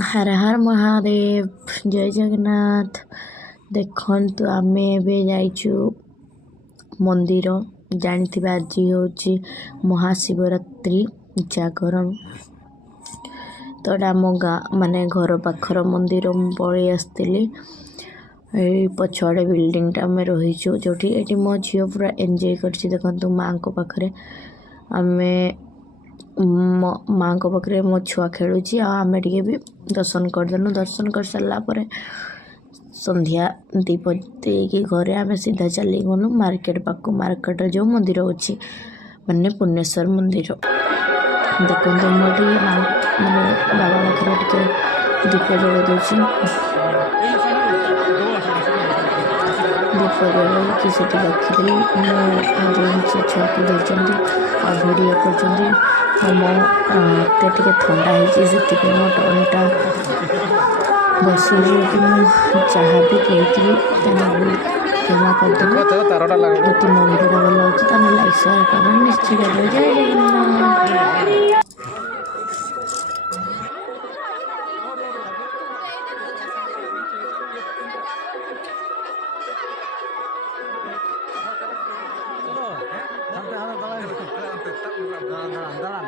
हर हर महादेव जय जगन्नाथ। देखନ୍ତୁ ଆମେ ଏବେ ଯାଇଛୁ ମନ୍ଦିର। ଜାଣିଥିବେ ଆଜି ହେଉଛି ମହାଶିବରାତ୍ରି ଜାଗରଣ। ତ ଏଇଟା ଆମ ଗାଁ ମାନେ ଘର ପାଖର ମନ୍ଦିର। ମୁଁ ପଳେଇ ଆସିଥିଲି। ଏଇ ପଛଆଡ଼େ ବିଲ୍ଡିଂଟା ଆମେ ରହିଛୁ ଯେଉଁଠି ଏଠି ମୋ ଝିଅ ପୁରା ଏନ୍ଜୟ କରିଛି। ଦେଖନ୍ତୁ ମାଆଙ୍କ ପାଖରେ ଆମେ ମାଆଙ୍କ ପାଖରେ ମୋ ଛୁଆ ଖେଳୁଛି ଆଉ ଆମେ ଟିକେ ବି ଦର୍ଶନ କରିଦେଲୁ। ଦର୍ଶନ କରିସାରିଲା ପରେ ସନ୍ଧ୍ୟା ଦୀପ ଦେଇକି ଘରେ ଆମେ ସିଧା ଚାଲିଗଲୁ ମାର୍କେଟ ପାଖକୁ। ମାର୍କେଟରେ ଯେଉଁ ମନ୍ଦିର ଅଛି ମାନେ ପୁନେଶ୍ୱର ମନ୍ଦିର। ଦେଖନ୍ତୁ ମୁଁ ଏଠି ମାନେ ବାବା ପାଖରେ ଟିକେ ଦୀପ ଜଳାଇ ଦେଉଛି। ଦୀପ ଜଳାଇକି ସେଠି ରଖିଦେଲି। ମୋ ହଜବେଣ୍ଡ ଛୁଆକୁ ଧରିଛନ୍ତି ଆଉ ଭିଡ଼ିଓ କରୁଛନ୍ତି। ମୋତେ ଟିକେ ଥଣ୍ଡା ହେଇଛି ସେଥିପାଇଁ ମୋ ଟନ୍ଟା ବସୁଛି। ଯଦି ମୁଁ ଯାହା ବି କହିଥିବି ତାହେଲେ କ୍ଷମା କରିଦେବେ। ଯଦି ମୋ ଭିଡ଼ିଓଟା ଭଲ ଲାଗୁଛି ତାହେଲେ ଲାଇକ୍ ସେୟାର କମେଣ୍ଟ ନିଶ୍ଚୟ କରିବେ। ଜୟ Jagannath. Chalo, sampai halo kalau itu. Dalam.